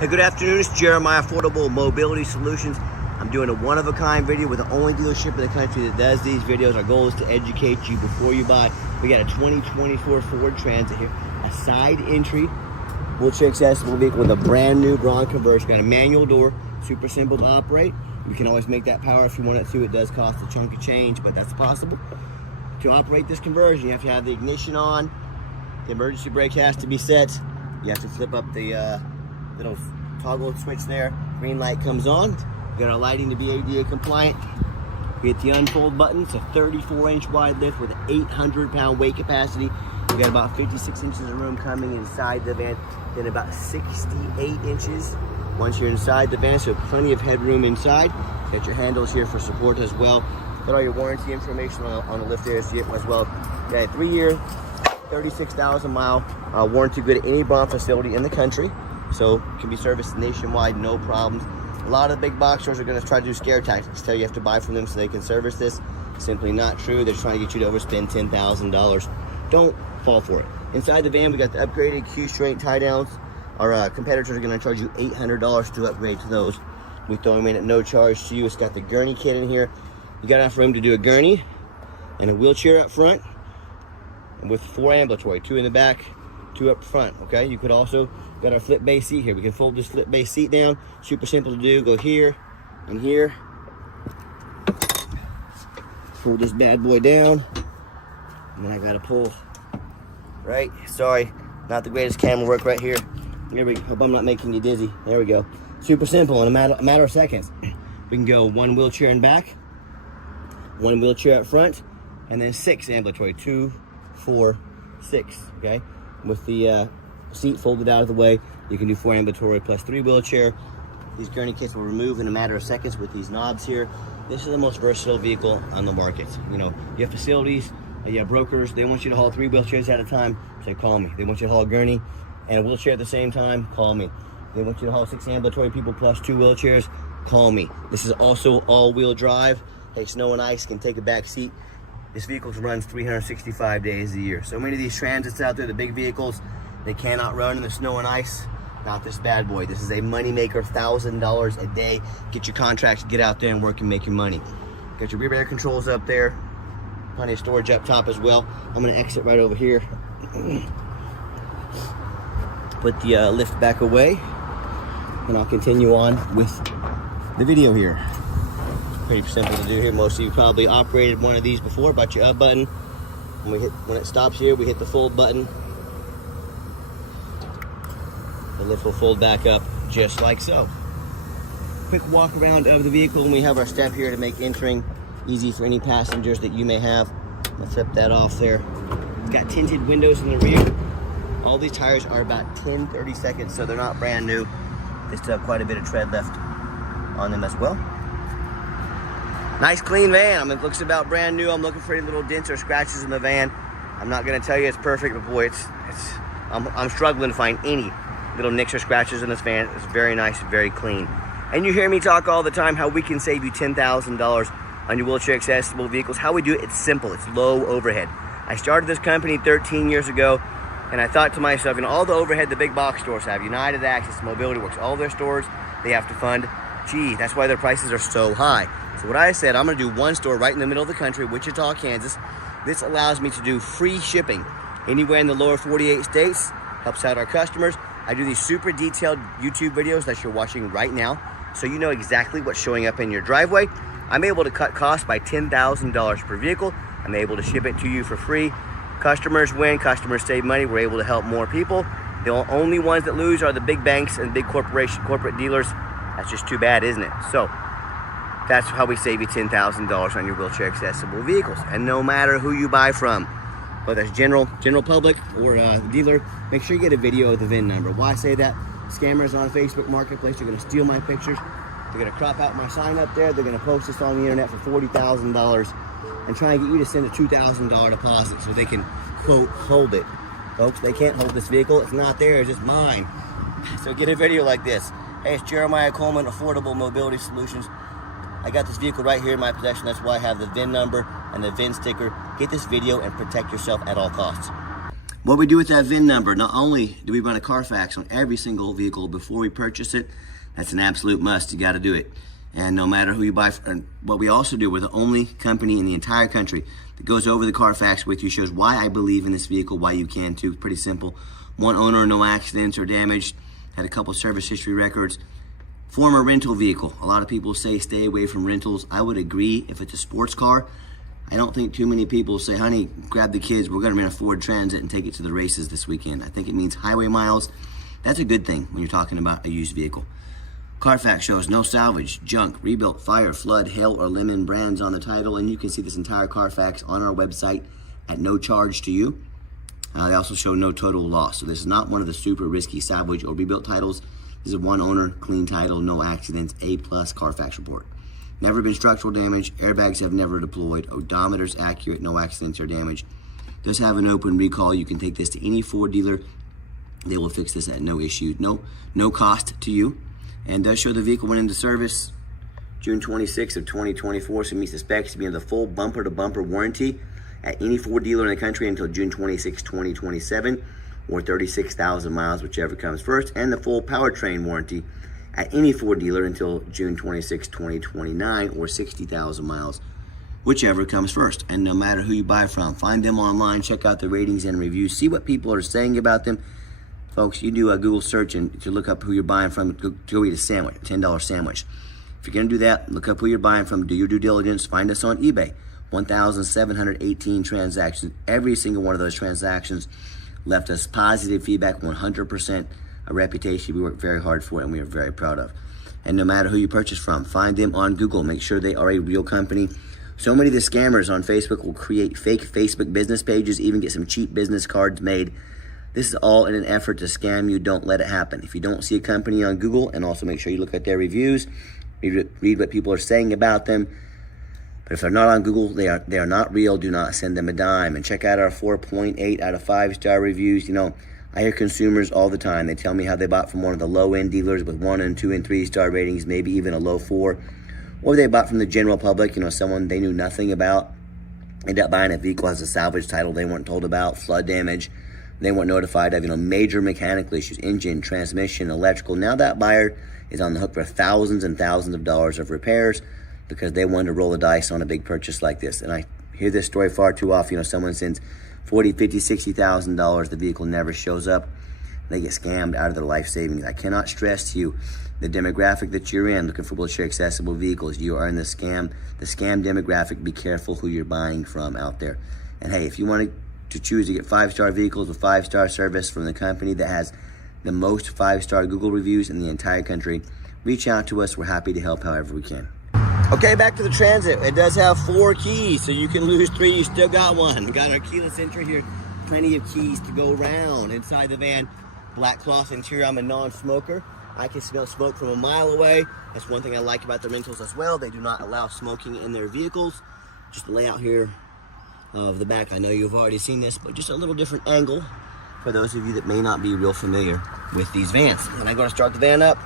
Hey, good afternoon. It's Jeremiah, Affordable Mobility Solutions. I'm doing a one-of-a-kind video with the only dealership in the country that does these videos. Our goal is to educate you before you buy. We got a 2024 Ford Transit here, a side entry, wheelchair accessible vehicle with a brand new Bronc conversion. Got a manual door, super simple to operate. You can always make that power if you want it to. It does cost a chunk of change, but that's possible. To operate this conversion, you have to have the ignition on. The emergency brake has to be set. You have to flip up the little toggle switch there. Green light comes on. We got our lighting to be ADA compliant. We hit the unfold button. It's a 34-inch wide lift with an 800-pound weight capacity. We got about 56 inches of room coming inside the van, then about 68 inches once you're inside the van, so plenty of headroom inside. Got your handles here for support as well. Got all your warranty information on the lift there as well. Got a 3-year, 36,000 mile warranty good at any Bronc facility in the country. So it can be serviced nationwide, no problems. A lot of the big box stores are going to try to do scare tactics, tell you have to buy from them so they can service this. Simply not true. They're trying to get you to overspend $10,000. Don't fall for it. Inside the van, we got the upgraded Q-strength tie downs. Our competitors are going to charge you $800 to upgrade to those. We throw them in at no charge to you. It's got the gurney kit in here. You got enough room to do a gurney and a wheelchair up front, and with 4 ambulatory, 2 in the back, 2 up front. Okay, you could also got our flip base seat here. We can fold this flip base seat down. Super simple to do. Go here and here. Fold this bad boy down, and then I gotta pull. Right? Sorry, not the greatest camera work right here. Here we go. Hope I'm not making you dizzy. There we go. Super simple in a matter of seconds. We can go 1 wheelchair in back, 1 wheelchair up front, and then 6 ambulatory. 2, 4, 6. Okay, with the seat folded out of the way, you can do 4 ambulatory plus 3 wheelchair. These gurney kits will remove in a matter of seconds with these knobs here. This is the most versatile vehicle on the market. You know, you have facilities, you have brokers, they want you to haul 3 wheelchairs at a time, say call me. They want you to haul a gurney and a wheelchair at the same time, call me. They want you to haul 6 ambulatory people plus 2 wheelchairs, call me. This is also all-wheel drive. Hey, snow and ice can take a back seat. This vehicle runs 365 days a year. So many of these transits out there, the big vehicles, they cannot run in the snow and ice. Not this bad boy. This is a moneymaker, $1,000 a day. Get your contracts, get out there and work and make your money. Got your rear air controls up there. Plenty of storage up top as well. I'm gonna exit right over here. Put the lift back away, and I'll continue on with the video here. Pretty simple to do here. Most of you probably operated one of these before. About your up button. When it stops here, we hit the fold button. The lift will fold back up just like so. Quick walk around of the vehicle, and we have our step here to make entering easy for any passengers that you may have. I'll flip that off there. It's got tinted windows in the rear. All these tires are about 10-30 seconds, so they're not brand new. They still have quite a bit of tread left on them as well. Nice clean van. I mean, it looks about brand new. I'm looking for any little dents or scratches in the van. I'm not gonna tell you it's perfect, but boy, I'm struggling to find any little nicks or scratches in this van. It's very nice, very clean. And you hear me talk all the time how we can save you $10,000 on your wheelchair accessible vehicles. How we do it, it's simple. It's low overhead. I started this company 13 years ago, and I thought to myself, you know, all the overhead the big box stores have, United Access, Mobility Works, all their stores, they have to fund. Gee, that's why their prices are so high. So what I said, I'm gonna do one store right in the middle of the country, Wichita, Kansas. This allows me to do free shipping anywhere in the lower 48 states, helps out our customers. I do these super detailed YouTube videos that you're watching right now, so you know exactly what's showing up in your driveway. I'm able to cut costs by $10,000 per vehicle. I'm able to ship it to you for free. Customers win, customers save money. We're able to help more people. The only ones that lose are the big banks and big corporate dealers. That's just too bad, isn't it? So that's how we save you $10,000 on your wheelchair accessible vehicles. And no matter who you buy from, whether it's general public or the dealer, make sure you get a video of the VIN number. Why I say that? Scammers on Facebook Marketplace are going to steal my pictures. They're going to crop out my sign up there. They're going to post this on the internet for $40,000 and try and get you to send a $2,000 deposit so they can, quote, hold it. Folks, they can't hold this vehicle. It's not theirs, it's mine. So get a video like this. Hey, it's Jeremiah Coleman, Affordable Mobility Solutions. I got this vehicle right here in my possession. That's why I have the VIN number and the VIN sticker. Get this video and protect yourself at all costs. What we do with that VIN number, not only do we run a Carfax on every single vehicle before we purchase it, that's an absolute must, you gotta do it. And no matter who you buy, and what we also do, we're the only company in the entire country that goes over the Carfax with you, shows why I believe in this vehicle, why you can too. Pretty simple. One owner, no accidents or damage, had a couple service history records. Former rental vehicle. A lot of people say stay away from rentals. I would agree if it's a sports car. I don't think too many people say, honey, grab the kids, we're gonna rent a Ford Transit and take it to the races this weekend. I think it means highway miles. That's a good thing when you're talking about a used vehicle. Carfax shows no salvage, junk, rebuilt, fire, flood, hail, or lemon brands on the title, and you can see this entire Carfax on our website at no charge to you. They also show no total loss. So this is not one of the super risky salvage or rebuilt titles. This is one owner, clean title, no accidents, A+ Carfax report. Never been structural damage, airbags have never deployed, odometer's accurate, no accidents or damage. Does have an open recall. You can take this to any Ford dealer. They will fix this at no issue, no cost to you. And does show the vehicle went into service June 26th of 2024, so it meets the specs to be in the full bumper-to-bumper warranty at any Ford dealer in the country until June 26, 2027, or 36,000 miles, whichever comes first, and the full powertrain warranty at any Ford dealer until June 26, 2029, or 60,000 miles, whichever comes first. And no matter who you buy from, find them online, check out the ratings and reviews, see what people are saying about them. Folks, you do a Google search and to look up who you're buying from, go eat a sandwich, $10 sandwich. If you're gonna do that, look up who you're buying from, do your due diligence, find us on eBay. 1,718 transactions. Every single one of those transactions left us positive feedback, 100%, a reputation we work very hard for and we are very proud of. And no matter who you purchase from, find them on Google, make sure they are a real company. So many of the scammers on Facebook will create fake Facebook business pages, even get some cheap business cards made. This is all in an effort to scam you. Don't let it happen. If you don't see a company on Google, and also make sure you look at their reviews, read what people are saying about them. But if they're not on Google, they are not real. Do not send them a dime. And check out our 4.8 out of 5-star reviews. You know, I hear consumers all the time. They tell me how they bought from one of the low-end dealers with 1 and 2 and 3-star ratings, maybe even a low 4. Or they bought from the general public, you know, someone they knew nothing about. Ended up buying a vehicle as a salvage title they weren't told about, flood damage. They weren't notified of, you know, major mechanical issues, engine, transmission, electrical. Now that buyer is on the hook for thousands and thousands of dollars of repairs because they wanted to roll the dice on a big purchase like this. And I hear this story far too often. You know, someone sends $40,000, $50,000, $60,000, the vehicle never shows up. They get scammed out of their life savings. I cannot stress to you the demographic that you're in, looking for wheelchair accessible vehicles. You are in the scam demographic. Be careful who you're buying from out there. And hey, if you want to choose to get 5-star vehicles with 5-star service from the company that has the most 5-star Google reviews in the entire country, reach out to us. We're happy to help however we can. Okay, back to the Transit. It does have 4 keys, so you can lose 3, you still got 1. We got our keyless entry here, plenty of keys to go around inside the van. Black cloth interior. I'm a non-smoker. I can smell smoke from a mile away. That's one thing I like about the rentals as well. They do not allow smoking in their vehicles. Just the layout here of the back. I know you've already seen this, but just a little different angle for those of you that may not be real familiar with these vans. And I'm going to start the van up.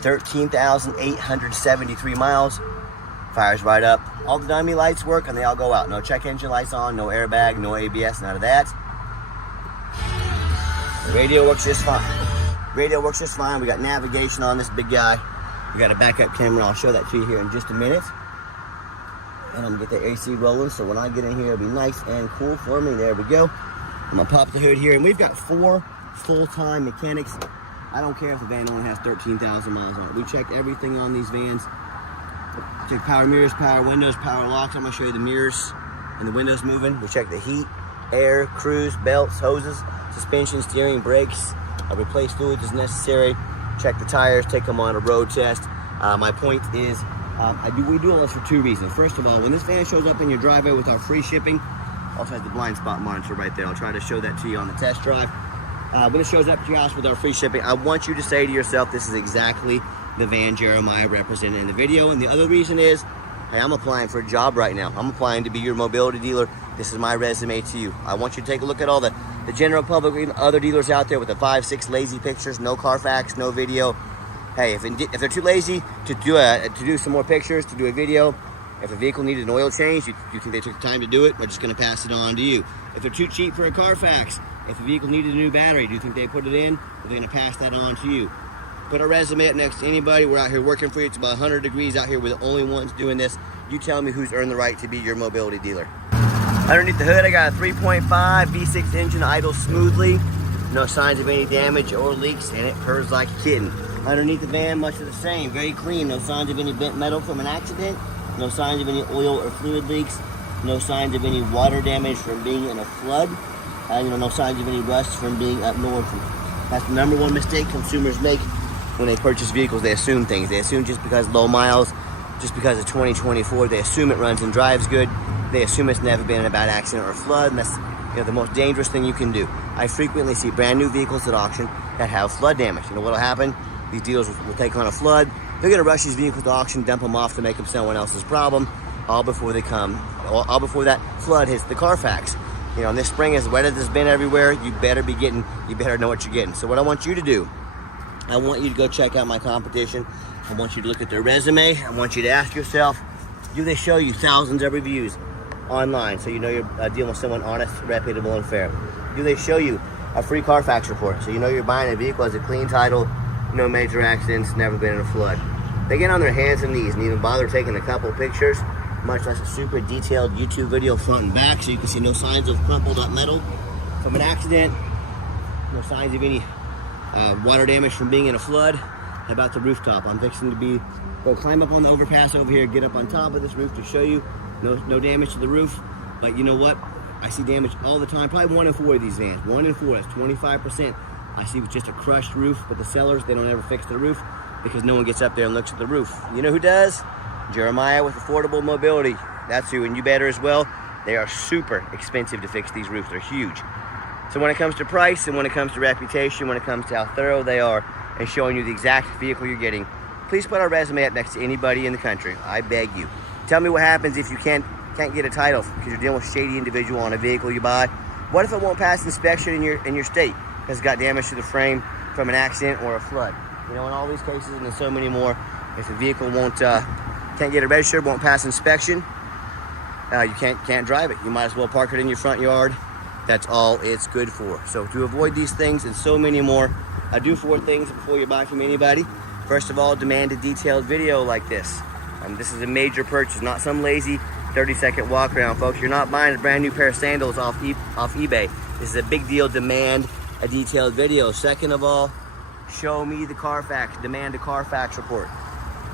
13,873 miles. Fires right up. All the dummy lights work and they all go out. No check engine lights on, no airbag, no ABS, none of that. The radio works just fine. Radio works just fine. We got navigation on this big guy. We got a backup camera. I'll show that to you here in just a minute. And I'm gonna get the AC rolling, so when I get in here, it'll be nice and cool for me. There we go. I'm gonna pop the hood here, and we've got 4 full-time mechanics. I don't care if the van only has 13,000 miles on it. We check everything on these vans. Check power mirrors, power windows, power locks. I'm gonna show you the mirrors and the windows moving. We check the heat, air, cruise, belts, hoses, suspension, steering, brakes. Replace fluids as necessary. Check the tires, take them on a road test. My point is, we do all this for 2 reasons. First of all, when this van shows up in your driveway with our free shipping, also has the blind spot monitor right there. I'll try to show that to you on the test drive. When it shows up at your house with our free shipping, I want you to say to yourself, this is exactly the van Jeremiah represented in the video. And the other reason is, hey, I'm applying for a job right now. I'm applying to be your mobility dealer. This is my resume to you. I want you to take a look at all the general public, or even other dealers out there with the 5, 6 lazy pictures, no Carfax, no video. Hey, if they're too lazy to do some more pictures, to do a video, if a vehicle needed an oil change, you think they took the time to do it, we're just gonna pass it on to you. If they're too cheap for a Carfax, If the vehicle needed a new battery, do you think they put it in? Or they're gonna pass that on to you? Put a resume up next to anybody. We're out here working for you. It's about 100 degrees out here. We're the only ones doing this. You tell me who's earned the right to be your mobility dealer. Underneath the hood, I got a 3.5 V6 engine, idles smoothly. No signs of any damage or leaks, and it purrs like a kitten. Underneath the van, much of the same, very clean. No signs of any bent metal from an accident. No signs of any oil or fluid leaks. No signs of any water damage from being in a flood. No signs of any rust from being up north. That's the number one mistake consumers make when they purchase vehicles. They assume things. They assume just because low miles, just because it's 2024, they assume it runs and drives good. They assume it's never been in a bad accident or flood, and that's the most dangerous thing you can do. I frequently see brand new vehicles at auction that have flood damage. You know what'll happen? These dealers will take on a flood. They're gonna rush these vehicles to auction, dump them off to make them someone else's problem, all before that flood hits the Carfax. And this spring, as wet as it's been everywhere, you better know what you're getting. So what I want you to do, I want you to go check out my competition. I want you to look at their resume. I want you to ask yourself, do they show you thousands of reviews online so you know you're dealing with someone honest, reputable, and fair? Do they show you a free Carfax report so you know you're buying a vehicle, has a clean title, no major accidents, never been in a flood? They get on their hands and knees and even bother taking a couple pictures, much less a super detailed YouTube video front and back so you can see no signs of crumpled up metal from an accident, no signs of any water damage from being in a flood. How about the rooftop? I'm fixing to go climb up on the overpass over here, get up on top of this roof to show you no damage to the roof. But you know what? I see damage all the time. Probably 1 in 4 of these vans. 1 in 4, that's 25%. I see with just a crushed roof, but the sellers, they don't ever fix the roof because no one gets up there and looks at the roof. You know who does? Jeremiah with Affordable Mobility. That's who, and you better as well. They are super expensive to fix these roofs. They're huge. So when it comes to price and when it comes to reputation, when it comes to how thorough they are and showing you the exact vehicle you're getting, please put our resume up next to anybody in the country. I beg you. Tell me what happens if you can't get a title because you're dealing with a shady individual on a vehicle you buy. What if it won't pass inspection in your state because it's got damage to the frame from an accident or a flood? In all these cases and so many more, if the vehicle can't get it registered, won't pass inspection, you can't drive it. You might as well park it in your front yard. That's all it's good for. So to avoid these things and so many more, I do 4 things before you buy from anybody. First of all, demand a detailed video like this. This is a major purchase, not some lazy 30-second walk around, folks. You're not buying a brand new pair of sandals off eBay. This is a big deal. Demand a detailed video. Second of all, show me the Carfax. Demand a Carfax report.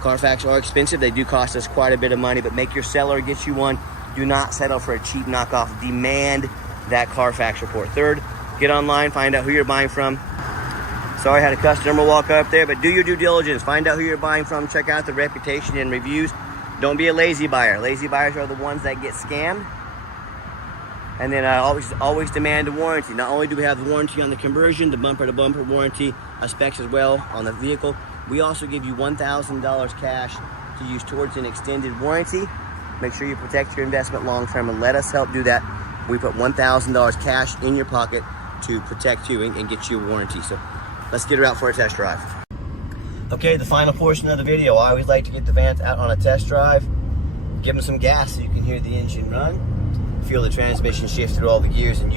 Carfax are expensive. They do cost us quite a bit of money, but make your seller get you one. Do not settle for a cheap knockoff. Demand that Carfax report. Third, get online, find out who you're buying from. Sorry, I had a customer walk up there, but do your due diligence. Find out who you're buying from. Check out the reputation and reviews. Don't be a lazy buyer. Lazy buyers are the ones that get scammed. And then always demand a warranty. Not only do we have the warranty on the conversion, the bumper-to-bumper warranty, specs as well on the vehicle, we also give you $1,000 cash to use towards an extended warranty. Make sure you protect your investment long-term and let us help do that. We put $1,000 cash in your pocket to protect you and get you a warranty. So let's get her out for a test drive. Okay, the final portion of the video. I always like to get the vans out on a test drive, give them some gas so you can hear the engine run, feel the transmission shift through all the gears, and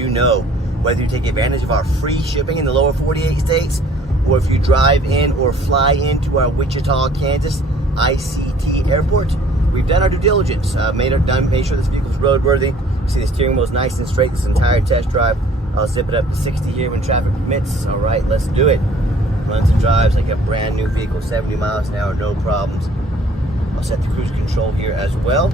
whether you take advantage of our free shipping in the lower 48 states, or if you drive in or fly into our Wichita, Kansas ICT airport, we've done our due diligence. Made sure this vehicle's roadworthy. See the steering wheel's nice and straight this entire test drive. I'll zip it up to 60 here when traffic permits. All right, let's do it. Runs and drives like a brand new vehicle, 70 miles an hour, no problems. I'll set the cruise control here as well.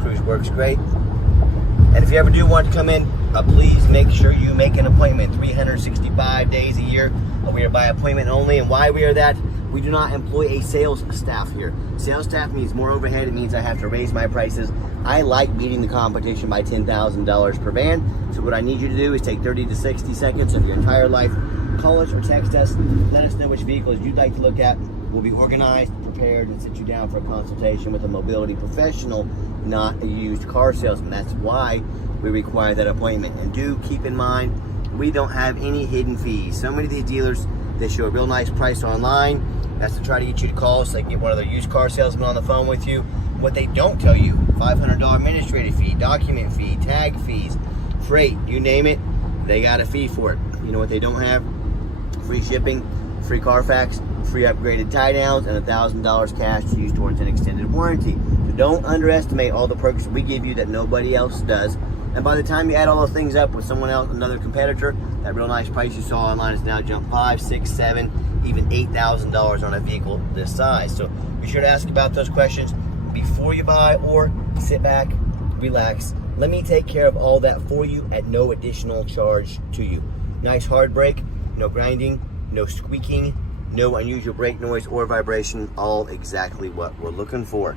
Cruise works great. And if you ever do want to come in, please make sure you make an appointment. 365 days a year. We are by appointment only. And why we are that? We do not employ a sales staff here. Sales staff means more overhead. It means I have to raise my prices. I like beating the competition by $10,000 per van. So what I need you to do is take 30 to 60 seconds of your entire life. Call us or text us. Let us know which vehicles you'd like to look at. We'll be organized, prepared, and sit you down for a consultation with a mobility professional, not a used car salesman. That's why we require that appointment. And do keep in mind, we don't have any hidden fees. So many of these dealers, they show a real nice price online. That's to try to get you to call so they can get one of their used car salesmen on the phone with you. What they don't tell you, $500 administrative fee, document fee, tag fees, freight, you name it. they got a fee for it. You know what they don't have? Free shipping, free Carfax, free upgraded tie downs, and $1,000 cash to use towards an extended warranty. So don't underestimate all the perks we give you that nobody else does. And by the time you add all those things up with someone else, another competitor, that real nice price you saw online has now jumped $5,000, $6,000, $7,000, even $8,000 on a vehicle this size. So be sure to ask about those questions before you buy, or sit back, relax. Let me take care of all that for you at no additional charge to you. Nice hard brake, no grinding, no squeaking, no unusual brake noise or vibration, all exactly what we're looking for.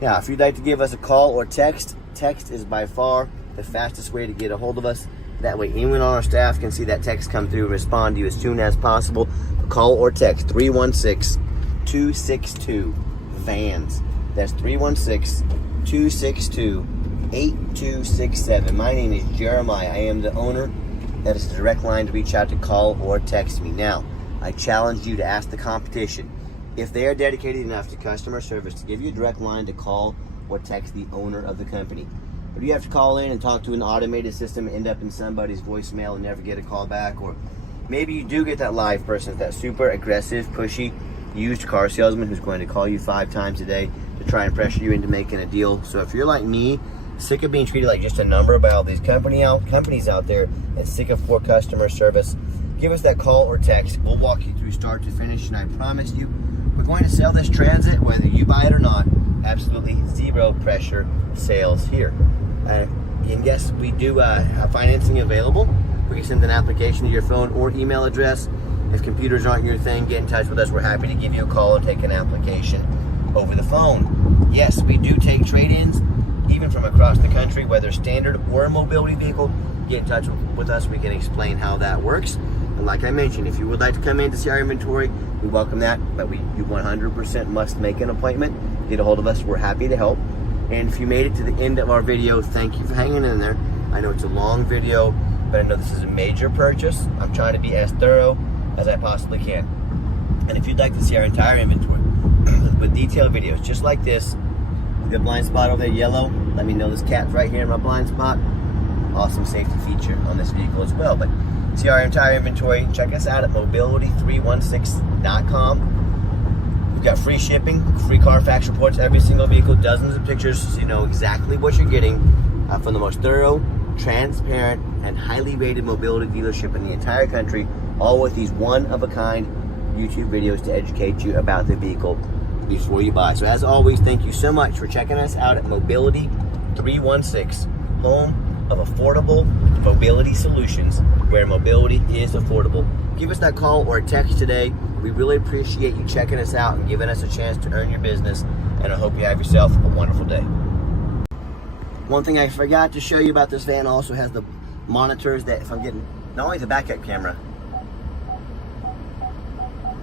Now, if you'd like to give us a call or text, text is by far the fastest way to get a hold of us. That way anyone on our staff can see that text come through and respond to you as soon as possible. Call or text 316-262-VANS. That's 316-262-8267. My name is Jeremiah. I am the owner. That is the direct line to reach out to, call or text me. Now, I challenge you to ask the competition if they are dedicated enough to customer service to give you a direct line to call or text the owner of the company. Or do you have to call in and talk to an automated system and end up in somebody's voicemail and never get a call back? Or maybe you do get that live person, that super aggressive, pushy, used car salesman who's going to call you 5 times a day to try and pressure you into making a deal. So if you're like me, sick of being treated like just a number by all these companies out there, and sick of poor customer service, give us that call or text. We'll walk you through start to finish, and I promise you, we're going to sell this Transit whether you buy it or not. Absolutely zero pressure sales here. And yes, we do have financing available. We can send an application to your phone or email address. If computers aren't your thing, get in touch with us. We're happy to give you a call and take an application over the phone. Yes, we do take trade-ins, even from across the country, whether standard or a mobility vehicle. Get in touch with us. We can explain how that works. And like I mentioned, if you would like to come in to see our inventory, we welcome that, but you 100% must make an appointment. Get a hold of us. We're happy to help. And if you made it to the end of our video, thank you for hanging in there. I know it's a long video, but I know this is a major purchase. I'm trying to be as thorough as I possibly can. And if you'd like to see our entire inventory with detailed videos just like this, the blind spot over there, yellow, let me know this cat's right here in my blind spot. Awesome safety feature on this vehicle as well. But see our entire inventory, check us out at mobility316.com. We've got free shipping, free Carfax reports, every single vehicle, dozens of pictures, so you know exactly what you're getting from the most thorough, transparent, and highly rated mobility dealership in the entire country, all with these one-of-a-kind YouTube videos to educate you about the vehicle before you buy. So as always, thank you so much for checking us out at Mobility 316, home of affordable mobility solutions, where mobility is affordable. Give us that call or text today. We really appreciate you checking us out and giving us a chance to earn your business, and I hope you have yourself a wonderful day. One thing I forgot to show you about this van, also has the monitors that if I'm getting, not only the backup camera,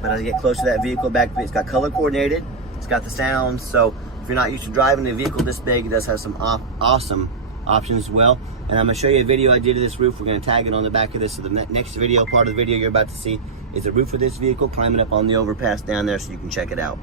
but as I get close to that vehicle back, it's got color coordinated, it's got the sounds, so if you're not used to driving a vehicle this big, it does have some awesome options as well. And I'm going to show you a video I did of this roof. We're going to tag it on the back of this, so the next video, part of the video you're about to see, is the roof of this vehicle climbing up on the overpass down there, so you can check it out.